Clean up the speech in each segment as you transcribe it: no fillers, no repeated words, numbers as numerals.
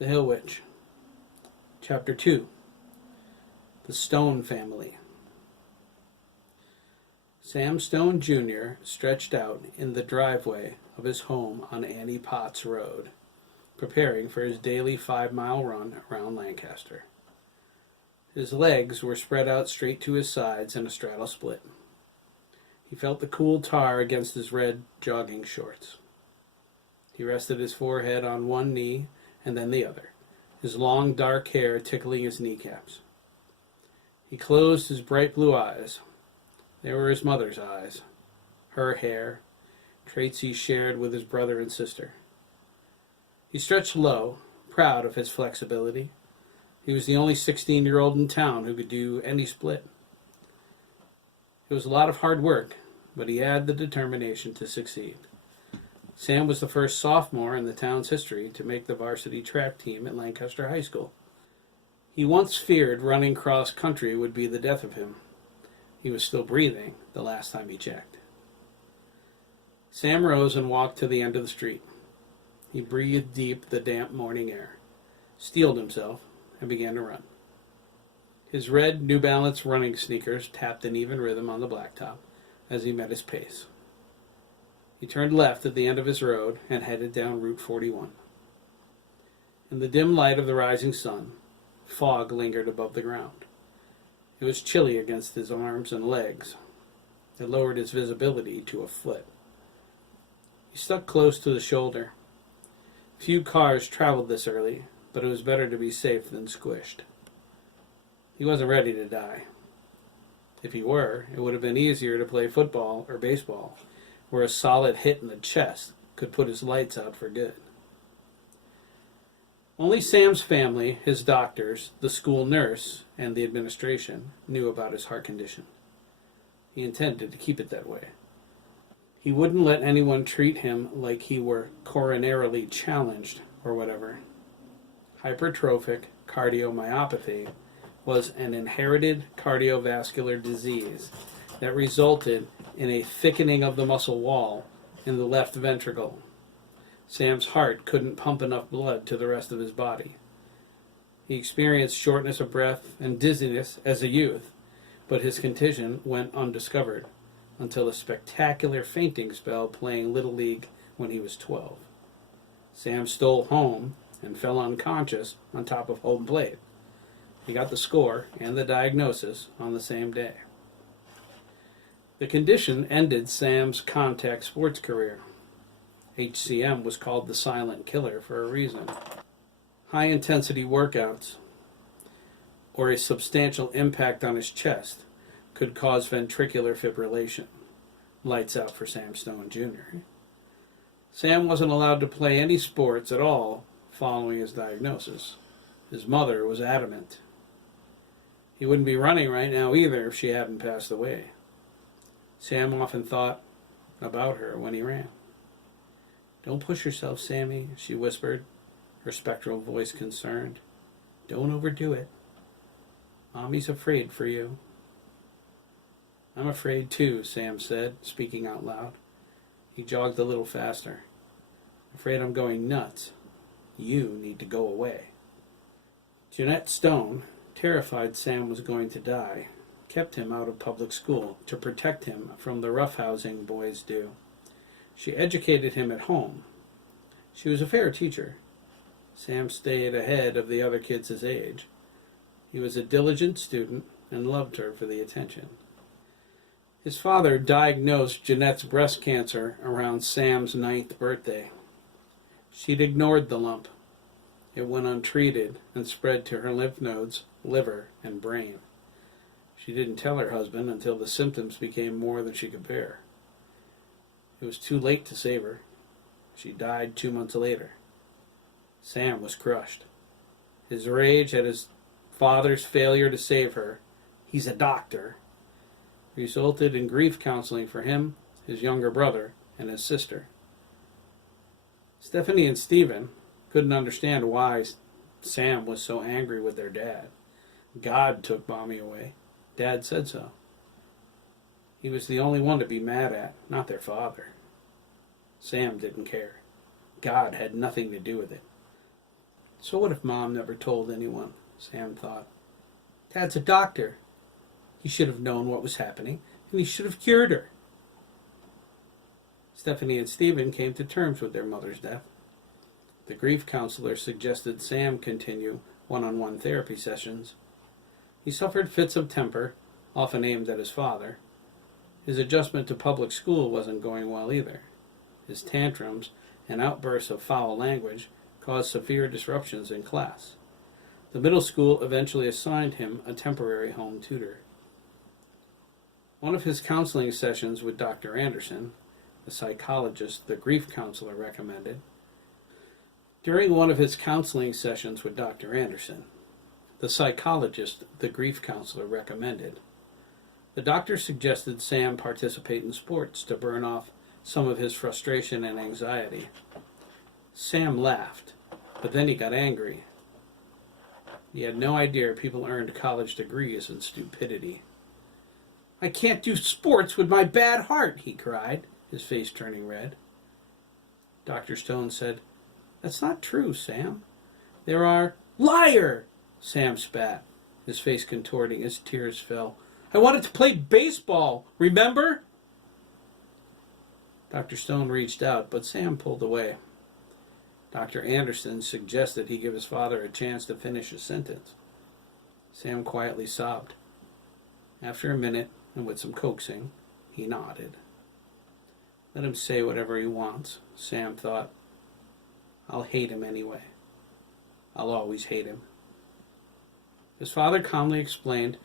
The Hill Witch. Chapter 2. The Stone Family. Sam Stone Jr. stretched out in the driveway of his home on Annie Potts Road, preparing for his daily 5-mile run around Lancaster. His legs were spread out straight to his sides in a straddle split. He felt the cool tar against his red jogging shorts. He rested his forehead on one knee and then the other, his long dark hair tickling his kneecaps. He closed his bright blue eyes. They were his mother's eyes, her hair, traits he shared with his brother and sister. He stretched low, proud of his flexibility. He was the only 16-year-old in town who could do any split. It was a lot of hard work, but he had the determination to succeed. Sam was the first sophomore in the town's history to make the varsity track team at Lancaster High School. He once feared running cross country would be the death of him. He was still breathing the last time he checked. Sam rose and walked to the end of the street. He breathed deep the damp morning air, steeled himself, and began to run. His red New Balance running sneakers tapped an even rhythm on the blacktop as he met his pace. He turned left at the end of his road and headed down Route 41. In the dim light of the rising sun, fog lingered above the ground. It was chilly against his arms and legs. It lowered his visibility to a foot. He stuck close to the shoulder. Few cars traveled this early, but it was better to be safe than squished. He wasn't ready to die. If he were, it would have been easier to play football or baseball, where a solid hit in the chest could put his lights out for good. Only Sam's family, his doctors, the school nurse, and the administration knew about his heart condition. He intended to keep it that way. He wouldn't let anyone treat him like he were coronarily challenged or whatever. Hypertrophic cardiomyopathy was an inherited cardiovascular disease that resulted in a thickening of the muscle wall in the left ventricle. Sam's heart couldn't pump enough blood to the rest of his body. He experienced shortness of breath and dizziness as a youth, but his condition went undiscovered until a spectacular fainting spell playing Little League when he was 12. Sam stole home and fell unconscious on top of home plate. He got the score and the diagnosis on the same day. The condition ended Sam's contact sports career. HCM was called the silent killer for a reason. High-intensity workouts or a substantial impact on his chest could cause ventricular fibrillation. Lights out for Sam Stone Jr. Sam wasn't allowed to play any sports at all following his diagnosis. His mother was adamant. He wouldn't be running right now either if she hadn't passed away. Sam often thought about her when he ran. "Don't push yourself, Sammy," she whispered, her spectral voice concerned. "Don't overdo it. Mommy's afraid for you." "I'm afraid too," Sam said, speaking out loud. He jogged a little faster. "Afraid I'm going nuts. You need to go away." Jeanette Stone, terrified Sam was going to die, kept him out of public school to protect him from the roughhousing boys do. She educated him at home. She was a fair teacher. Sam stayed ahead of the other kids his age. He was a diligent student and loved her for the attention. His father diagnosed Jeanette's breast cancer around Sam's 9th birthday. She'd ignored the lump. It went untreated and spread to her lymph nodes, liver, and brain. She didn't tell her husband until the symptoms became more than she could bear. It was too late to save her. She died 2 months later. Sam was crushed. His rage at his father's failure to save her, he's a doctor, resulted in grief counseling for him, his younger brother, and his sister. Stephanie and Stephen couldn't understand why Sam was so angry with their dad. God took Mommy away. Dad said so. He was the only one to be mad at, not their father. Sam didn't care. God had nothing to do with it. So what if Mom never told anyone? Sam thought. Dad's a doctor. He should have known what was happening, and he should have cured her. Stephanie and Stephen came to terms with their mother's death. The grief counselor suggested Sam continue one-on-one therapy sessions. He suffered fits of temper, often aimed at his father. His adjustment to public school wasn't going well either. His tantrums and outbursts of foul language caused severe disruptions in class. The middle school eventually assigned him a temporary home tutor. One of his counseling sessions with Dr. Anderson, the psychologist the grief counselor recommended. During one of his counseling sessions with Dr. Anderson, the psychologist the grief counselor recommended, the doctor suggested Sam participate in sports to burn off some of his frustration and anxiety. Sam laughed, but then he got angry. He had no idea people earned college degrees in stupidity. I can't do sports with my bad heart, he cried, his face turning red. Dr. Stone said, That's not true, Sam. There are... Liar! Sam spat, his face contorting as tears fell. I wanted to play baseball, remember? Dr. Stone reached out, but Sam pulled away. Dr. Anderson suggested he give his father a chance to finish his sentence. Sam quietly sobbed. After a minute, and with some coaxing, he nodded. Let him say whatever he wants, Sam thought. I'll hate him anyway. I'll always hate him. His father calmly explained,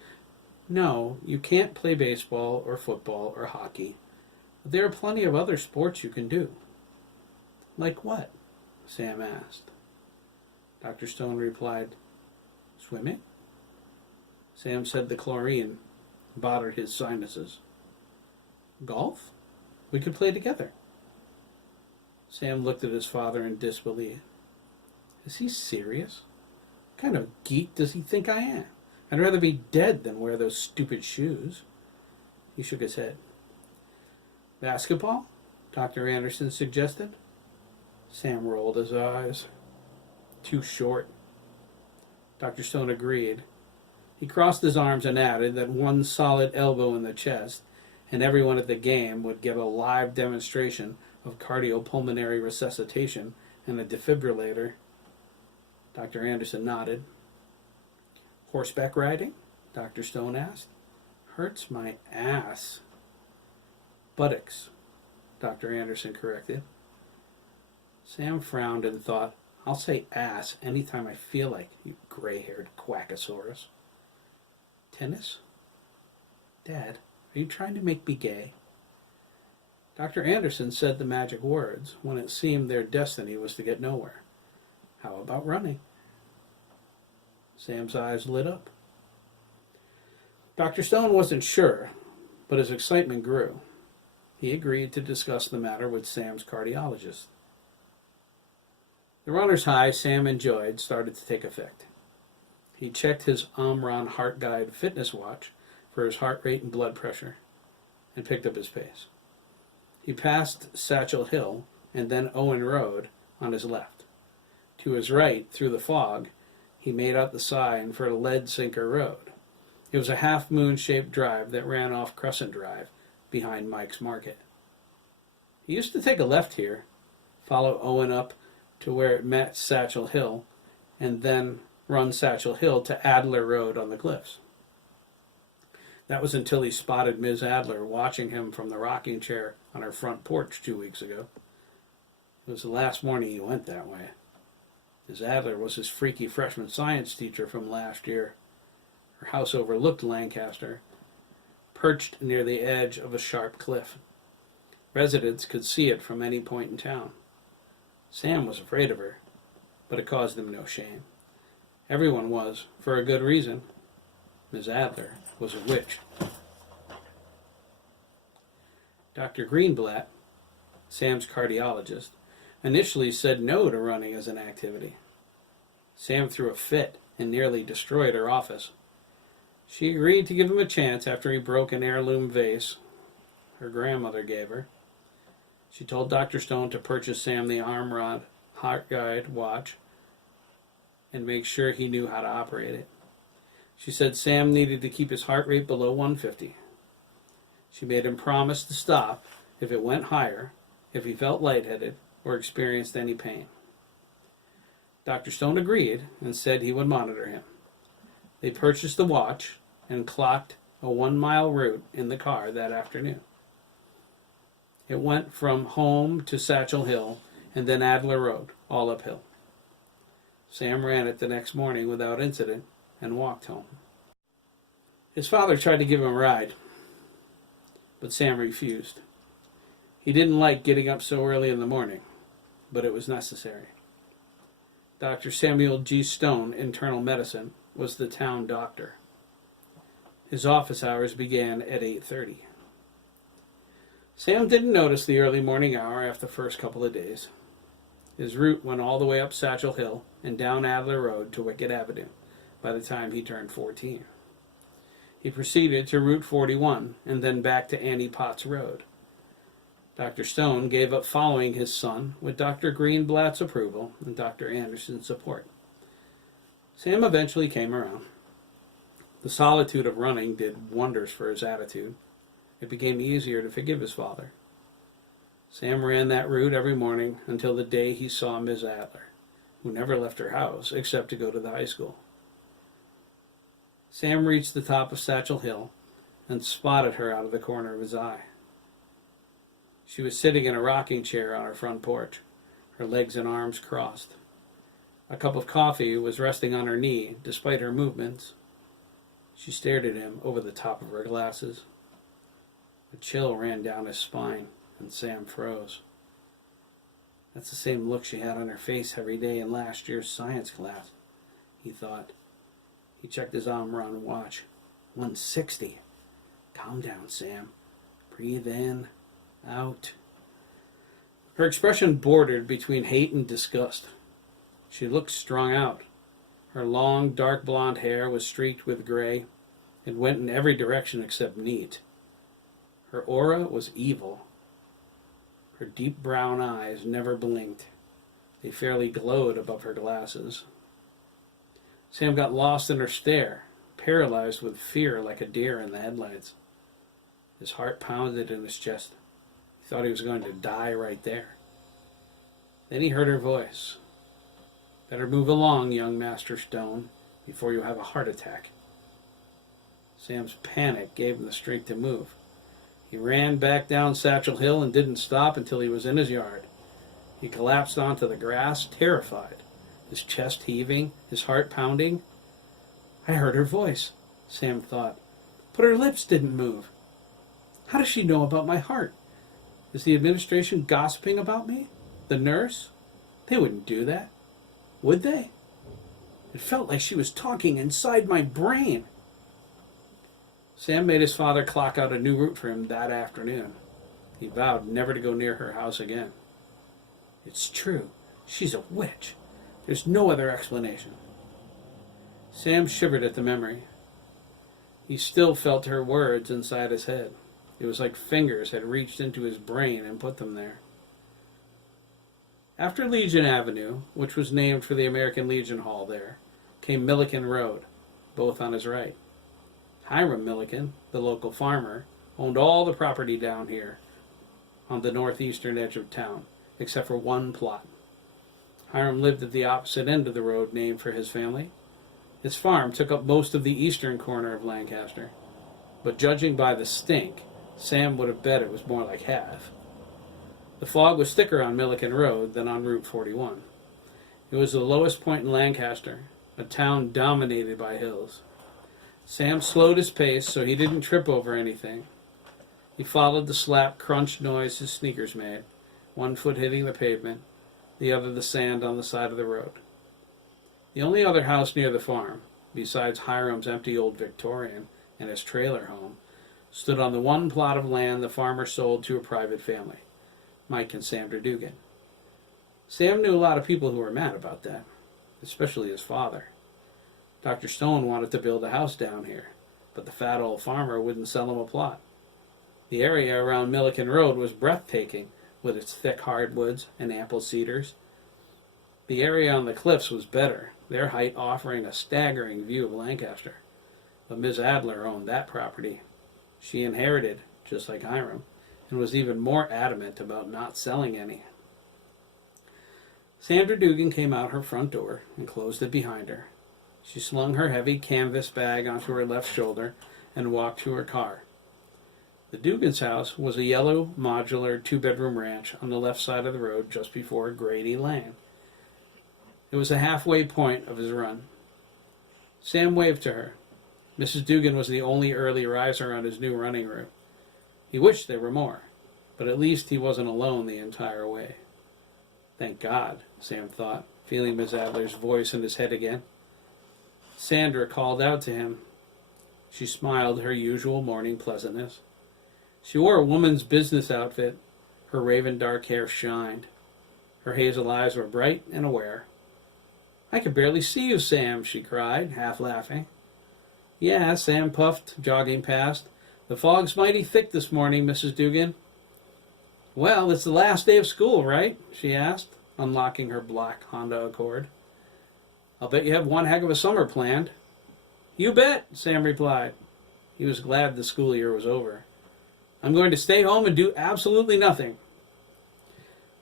No, you can't play baseball or football or hockey. But there are plenty of other sports you can do. Like what? Sam asked. Dr. Stone replied, Swimming? Sam said the chlorine bothered his sinuses. Golf? We could play together. Sam looked at his father in disbelief. Is he serious? What kind of geek does he think I am? I'd rather be dead than wear those stupid shoes. He shook his head. Basketball? Dr. Anderson suggested. Sam rolled his eyes. Too short. Dr. Stone agreed. He crossed his arms and added that one solid elbow in the chest, and everyone at the game would get a live demonstration of cardiopulmonary resuscitation and a defibrillator. Dr. Anderson nodded. Horseback riding? Dr. Stone asked. Hurts my ass. Buttocks, Dr. Anderson corrected. Sam frowned and thought, I'll say ass anytime I feel like, you gray-haired quackosaurus. Tennis? Dad, are you trying to make me gay? Dr. Anderson said the magic words when it seemed their destiny was to get nowhere. How about running? Sam's eyes lit up. Dr. Stone wasn't sure, but his excitement grew. He agreed to discuss the matter with Sam's cardiologist. The runner's high Sam enjoyed started to take effect. He checked his Omron Heart Guide fitness watch for his heart rate and blood pressure and picked up his pace. He passed Satchel Hill and then Owen Road on his left. To his right, through the fog, he made out the sign for Lead Sinker Road. It was a half-moon-shaped drive that ran off Crescent Drive behind Mike's Market. He used to take a left here, follow Owen up to where it met Satchel Hill, and then run Satchel Hill to Adler Road on the cliffs. That was until he spotted Ms. Adler watching him from the rocking chair on her front porch 2 weeks ago. It was the last morning he went that way. Ms. Adler was his freaky freshman science teacher from last year. Her house overlooked Lancaster, perched near the edge of a sharp cliff. Residents could see it from any point in town. Sam was afraid of her, but it caused him no shame. Everyone was, for a good reason. Ms. Adler was a witch. Dr. Greenblatt, Sam's cardiologist, initially said no to running as an activity. Sam threw a fit and nearly destroyed her office. She agreed to give him a chance after he broke an heirloom vase her grandmother gave her. She told Dr. Stone to purchase Sam the Armrod Heart Guide watch and make sure he knew how to operate it. She said Sam needed to keep his heart rate below 150. She made him promise to stop if it went higher, if he felt lightheaded, or experienced any pain. Dr. Stone agreed and said he would monitor him. They purchased the watch and clocked a 1-mile route in the car that afternoon. It went from home to Satchel Hill and then Adler Road, all uphill. Sam ran it the next morning without incident and walked home. His father tried to give him a ride, but Sam refused. He didn't like getting up so early in the morning, but it was necessary. Dr. Samuel G. Stone, internal medicine, was the town doctor. His office hours began at 8:30. Sam didn't notice the early morning hour after the first couple of days. His route went all the way up Satchel Hill and down Adler Road to Wicked Avenue by the time he turned 14. He proceeded to Route 41 and then back to Annie Potts Road. Dr. Stone gave up following his son with Dr. Greenblatt's approval and Dr. Anderson's support. Sam eventually came around. The solitude of running did wonders for his attitude. It became easier to forgive his father. Sam ran that route every morning until the day he saw Ms. Adler, who never left her house except to go to the high school. Sam reached the top of Satchel Hill and spotted her out of the corner of his eye. She was sitting in a rocking chair on her front porch, her legs and arms crossed. A cup of coffee was resting on her knee, despite her movements. She stared at him over the top of her glasses. A chill ran down his spine, and Sam froze. That's the same look she had on her face every day in last year's science class, he thought. He checked his Omron watch. 160. Calm down, Sam. Breathe in, out. Her expression bordered between hate and disgust. She looked strung out. Her long, dark blonde hair was streaked with gray. It went in every direction except neat. Her aura was evil. Her deep brown eyes never blinked. They fairly glowed above her glasses. Sam got lost in her stare, paralyzed with fear like a deer in the headlights. His heart pounded in his chest. He thought he was going to die right there. Then he heard her voice. Better move along, young Master Stone, before you have a heart attack. Sam's panic gave him the strength to move. He ran back down Satchel Hill and didn't stop until he was in his yard. He collapsed onto the grass, terrified, his chest heaving, his heart pounding. I heard her voice, Sam thought, but her lips didn't move. How does she know about my heart? Is the administration gossiping about me? The nurse? They wouldn't do that. Would they? It felt like she was talking inside my brain. Sam made his father clock out a new route for him that afternoon. He vowed never to go near her house again. It's true. She's a witch. There's no other explanation. Sam shivered at the memory. He still felt her words inside his head. It was like fingers had reached into his brain and put them there. After Legion Avenue, which was named for the American Legion Hall there, came Milliken Road, both on his right. Hiram Milliken, the local farmer, owned all the property down here on the northeastern edge of town, except for one plot. Hiram lived at the opposite end of the road named for his family. His farm took up most of the eastern corner of Lancaster, but judging by the stink, Sam would have bet it was more like half. The fog was thicker on Milliken Road than on Route 41. It was the lowest point in Lancaster, a town dominated by hills. Sam slowed his pace so he didn't trip over anything. He followed the slap crunch noise his sneakers made, one foot hitting the pavement, the other the sand on the side of the road. The only other house near the farm, besides Hiram's empty old Victorian and his trailer home, stood on the one plot of land the farmer sold to a private family, Mike and Sandra Dougan. Sam knew a lot of people who were mad about that, especially his father. Dr. Stone wanted to build a house down here, but the fat old farmer wouldn't sell him a plot. The area around Milliken Road was breathtaking, with its thick hardwoods and ample cedars. The area on the cliffs was better, their height offering a staggering view of Lancaster. But Miss Adler owned that property. She inherited, just like Hiram, and was even more adamant about not selling any. Sandra Dougan came out her front door and closed it behind her. She slung her heavy canvas bag onto her left shoulder and walked to her car. The Dougan's house was a yellow, modular, two-bedroom ranch on the left side of the road just before Grady Lane. It was the halfway point of his run. Sam waved to her. Mrs. Dougan was the only early riser on his new running route. He wished there were more, but at least he wasn't alone the entire way. Thank God, Sam thought, feeling Miss Adler's voice in his head again. Sandra called out to him. She smiled her usual morning pleasantness. She wore a woman's business outfit. Her raven dark hair shined. Her hazel eyes were bright and aware. "I can barely see you, Sam," she cried, half laughing. "Yeah," Sam puffed, jogging past. "The fog's mighty thick this morning, Mrs. Dougan." "Well, it's the last day of school, right?" she asked, unlocking her black Honda Accord. "I'll bet you have one heck of a summer planned." "You bet," Sam replied. He was glad the school year was over. "I'm going to stay home and do absolutely nothing."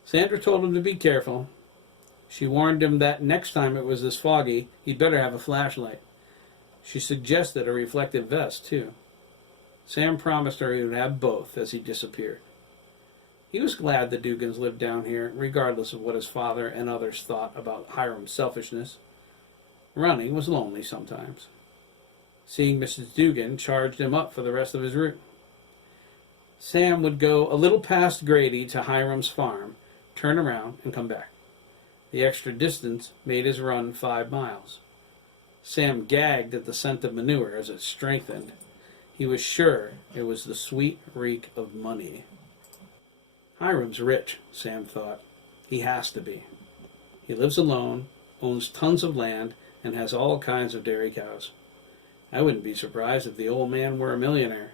Sandra told him to be careful. She warned him that next time it was this foggy, he'd better have a flashlight. She suggested a reflective vest, too. Sam promised her he would have both as he disappeared. He was glad the Dougans lived down here, regardless of what his father and others thought about Hiram's selfishness. Running was lonely sometimes. Seeing Mrs. Dougan charged him up for the rest of his route. Sam would go a little past Grady to Hiram's farm, turn around, and come back. The extra distance made his run 5 miles. Sam gagged at the scent of manure as it strengthened. He was sure it was the sweet reek of money. Hiram's rich, Sam thought. He has to be. He lives alone, owns tons of land, and has all kinds of dairy cows. I wouldn't be surprised if the old man were a millionaire.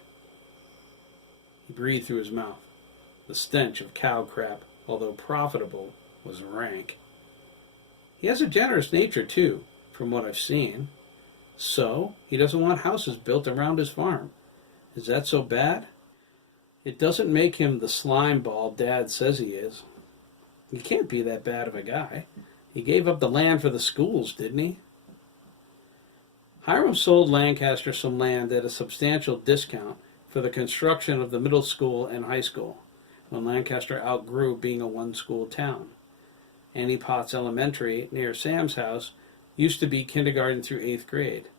He breathed through his mouth. The stench of cow crap, although profitable, was rank. He has a generous nature, too, from what I've seen. So, he doesn't want houses built around his farm. Is that so bad? It doesn't make him the slime ball Dad says he is. He can't be that bad of a guy. He gave up the land for the schools, didn't he? Hiram sold Lancaster some land at a substantial discount for the construction of the middle school and high school, when Lancaster outgrew being a one-school town. Annie Potts Elementary, near Sam's house, used to be kindergarten through 8th grade.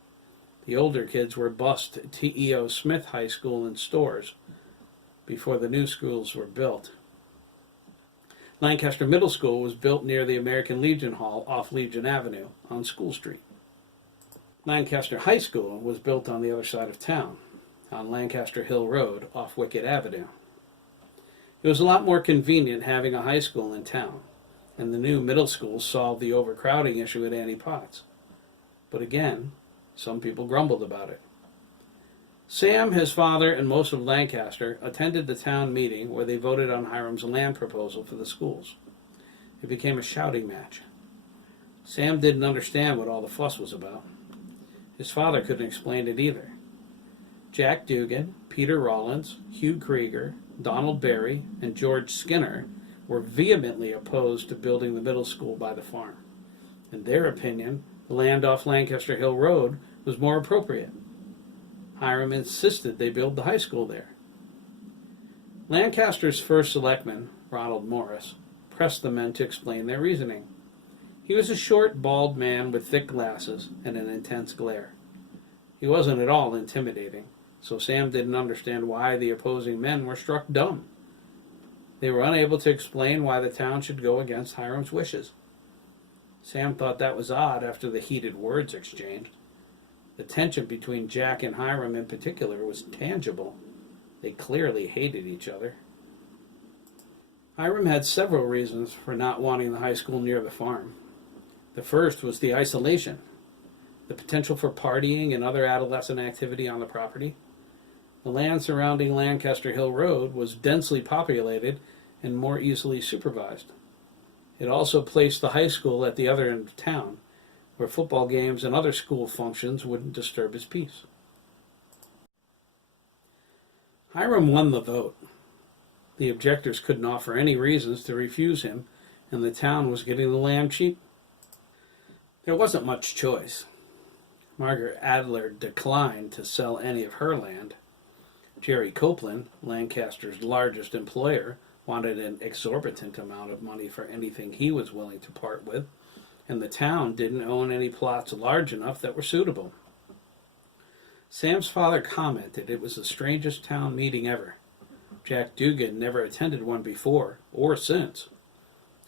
The older kids were bused to E.O. Smith High School and Stores before the new schools were built. Lancaster Middle School was built near the American Legion Hall off Legion Avenue on School Street. Lancaster High School was built on the other side of town, on Lancaster Hill Road off Wickett Avenue. It was a lot more convenient having a high school in town, and the new middle school solved the overcrowding issue at Annie Potts. But again, some people grumbled about it. Sam, his father, and most of Lancaster attended the town meeting where they voted on Hiram's land proposal for the schools. It became a shouting match. Sam didn't understand what all the fuss was about. His father couldn't explain it either. Jack Dougan, Peter Rollins, Hugh Krieger, Donald Berry, and George Skinner were vehemently opposed to building the middle school by the farm. In their opinion, the land off Lancaster Hill Road was more appropriate. Hiram insisted they build the high school there. Lancaster's first selectman, Ronald Morris, pressed the men to explain their reasoning. He was a short, bald man with thick glasses and an intense glare. He wasn't at all intimidating, so Sam didn't understand why the opposing men were struck dumb. They were unable to explain why the town should go against Hiram's wishes. Sam thought that was odd after the heated words exchanged. The tension between Jack and Hiram in particular was tangible. They clearly hated each other. Hiram had several reasons for not wanting the high school near the farm. The first was the isolation, the potential for partying and other adolescent activity on the property. The land surrounding Lancaster Hill Road was densely populated and more easily supervised. It also placed the high school at the other end of town, where football games and other school functions wouldn't disturb his peace. Hiram won the vote. The objectors couldn't offer any reasons to refuse him, and the town was getting the land cheap. There wasn't much choice. Margaret Adler declined to sell any of her land. Jerry Copeland, Lancaster's largest employer, wanted an exorbitant amount of money for anything he was willing to part with, and the town didn't own any plots large enough that were suitable. Sam's father commented it was the strangest town meeting ever. Jack Dougan never attended one before or since.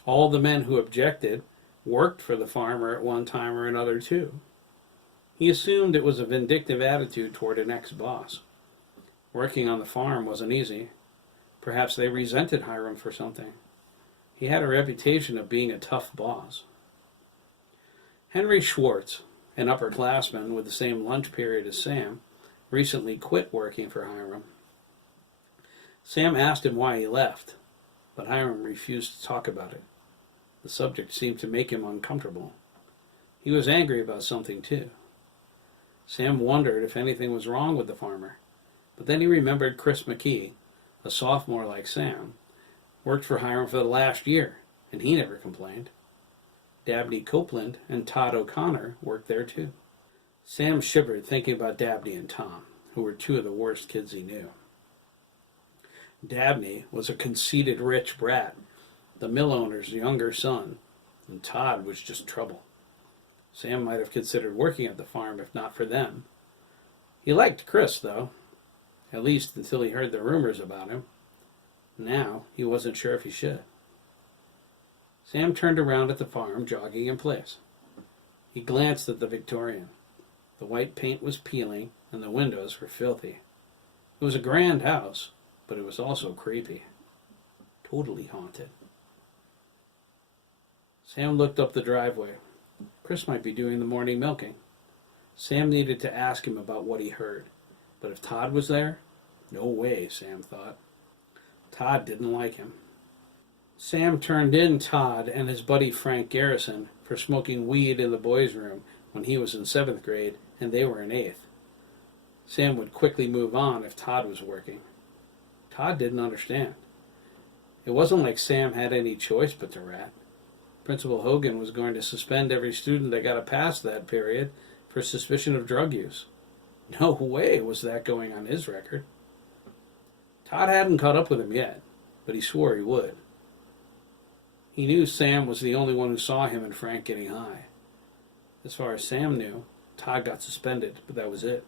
All the men who objected worked for the farmer at one time or another too. He assumed it was a vindictive attitude toward an ex-boss. Working on the farm wasn't easy. Perhaps they resented Hiram for something. He had a reputation of being a tough boss. Henry Schwartz, an upperclassman with the same lunch period as Sam, recently quit working for Hiram. Sam asked him why he left, but Hiram refused to talk about it. The subject seemed to make him uncomfortable. He was angry about something too. Sam wondered if anything was wrong with the farmer, but then he remembered Chris McKee, a sophomore like Sam, worked for Hiram for the last year, and he never complained. Dabney Copeland and Todd O'Connor worked there too. Sam shivered thinking about Dabney and Tom, who were two of the worst kids he knew. Dabney was a conceited rich brat, the mill owner's younger son, and Todd was just trouble. Sam might have considered working at the farm if not for them. He liked Chris, though, at least until he heard the rumors about him. Now he wasn't sure if he should. Sam turned around at the farm, jogging in place. He glanced at the Victorian. The white paint was peeling, and the windows were filthy. It was a grand house, but it was also creepy. Totally haunted. Sam looked up the driveway. Chris might be doing the morning milking. Sam needed to ask him about what he heard. But if Todd was there? No way, Sam thought. Todd didn't like him. Sam turned in Todd and his buddy Frank Garrison for smoking weed in the boys' room when he was in 7th grade and they were in 8th. Sam would quickly move on if Todd was working. Todd didn't understand. It wasn't like Sam had any choice but to rat. Principal Hogan was going to suspend every student that got a pass that period for suspicion of drug use. No way was that going on his record. Todd hadn't caught up with him yet, but he swore he would. He knew Sam was the only one who saw him and Frank getting high. As far as Sam knew, Todd got suspended, but that was it.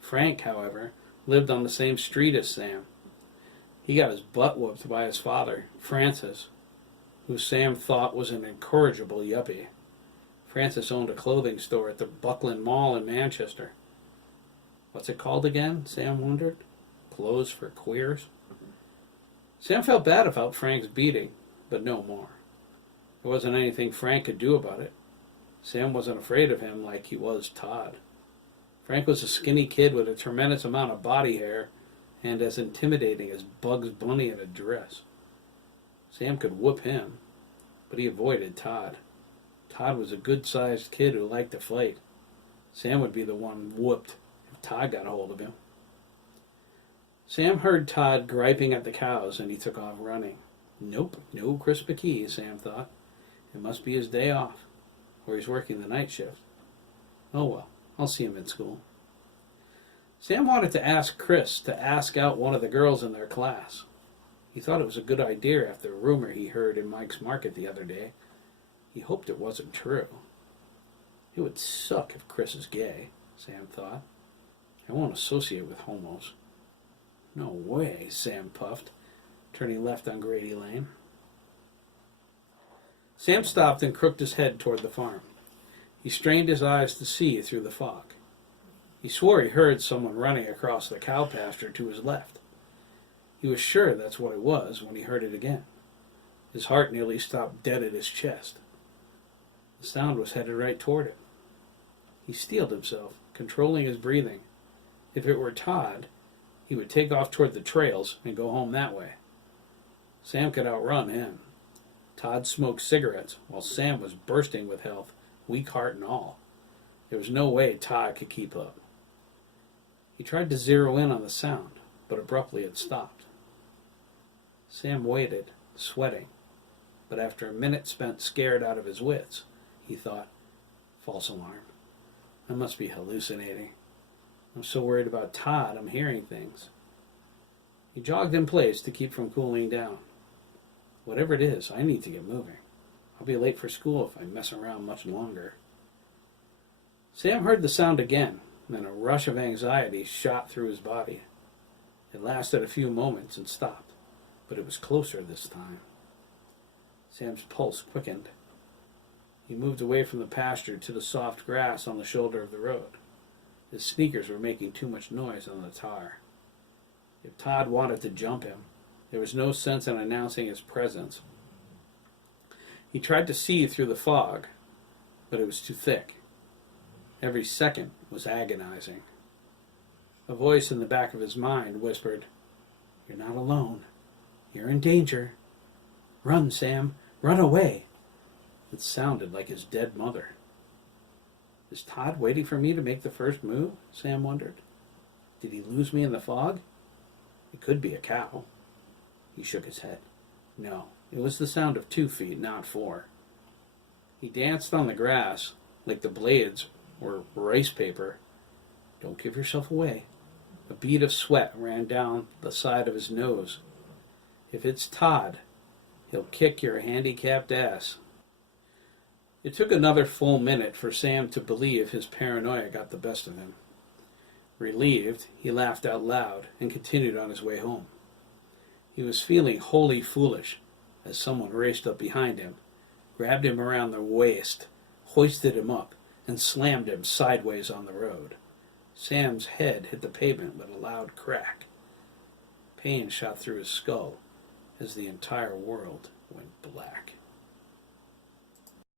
Frank, however, lived on the same street as Sam. He got his butt whooped by his father, Francis, who Sam thought was an incorrigible yuppie. Francis owned a clothing store at the Buckland Mall in Manchester. What's it called again? Sam wondered. Clothes for queers? Sam felt bad about Frank's beating, but no more. There wasn't anything Frank could do about it. Sam wasn't afraid of him like he was Todd. Frank was a skinny kid with a tremendous amount of body hair and as intimidating as Bugs Bunny in a dress. Sam could whoop him, but he avoided Todd. Todd was a good-sized kid who liked to fight. Sam would be the one whooped if Todd got a hold of him. Sam heard Todd griping at the cows, and he took off running. Nope, no Chris McKee, Sam thought. It must be his day off, or he's working the night shift. Oh well, I'll see him in school. Sam wanted to ask Chris to ask out one of the girls in their class. He thought it was a good idea after a rumor he heard in Mike's Market the other day. He hoped it wasn't true. It would suck if Chris is gay, Sam thought. I won't associate with homos. No way, Sam puffed, turning left on Grady Lane. Sam stopped and crooked his head toward the farm. He strained his eyes to see through the fog. He swore he heard someone running across the cow pasture to his left. He was sure that's what it was when he heard it again. His heart nearly stopped dead at his chest. The sound was headed right toward him. He steeled himself, controlling his breathing. If it were Todd, he would take off toward the trails and go home that way. Sam could outrun him. Todd smoked cigarettes while Sam was bursting with health weak heart and all. There was no way Todd could keep up. He tried to zero in on the sound, but abruptly it stopped. Sam waited, sweating, but after a minute spent scared out of his wits, he thought, false alarm. I must be hallucinating. I'm so worried about Todd, I'm hearing things. He jogged in place to keep from cooling down. Whatever it is, I need to get moving. I'll be late for school if I mess around much longer. Sam heard the sound again, and then a rush of anxiety shot through his body. It lasted a few moments and stopped, but it was closer this time. Sam's pulse quickened. He moved away from the pasture to the soft grass on the shoulder of the road. His sneakers were making too much noise on the tar. If Todd wanted to jump him, there was no sense in announcing his presence. He tried to see through the fog, but it was too thick. Every second was agonizing. A voice in the back of his mind whispered, "You're not alone. You're in danger. Run, Sam. Run away." It sounded like his dead mother. Is Todd waiting for me to make the first move? Sam wondered. Did he lose me in the fog? It could be a cow. He shook his head. No, it was the sound of 2 feet, not 4. He danced on the grass like the blades were rice paper. Don't give yourself away. A bead of sweat ran down the side of his nose. If it's Todd, he'll kick your handicapped ass. It took another full minute for Sam to believe his paranoia got the best of him. Relieved, he laughed out loud and continued on his way home. He was feeling wholly foolish as someone raced up behind him, grabbed him around the waist, hoisted him up, and slammed him sideways on the road. Sam's head hit the pavement with a loud crack. Pain shot through his skull as the entire world went black.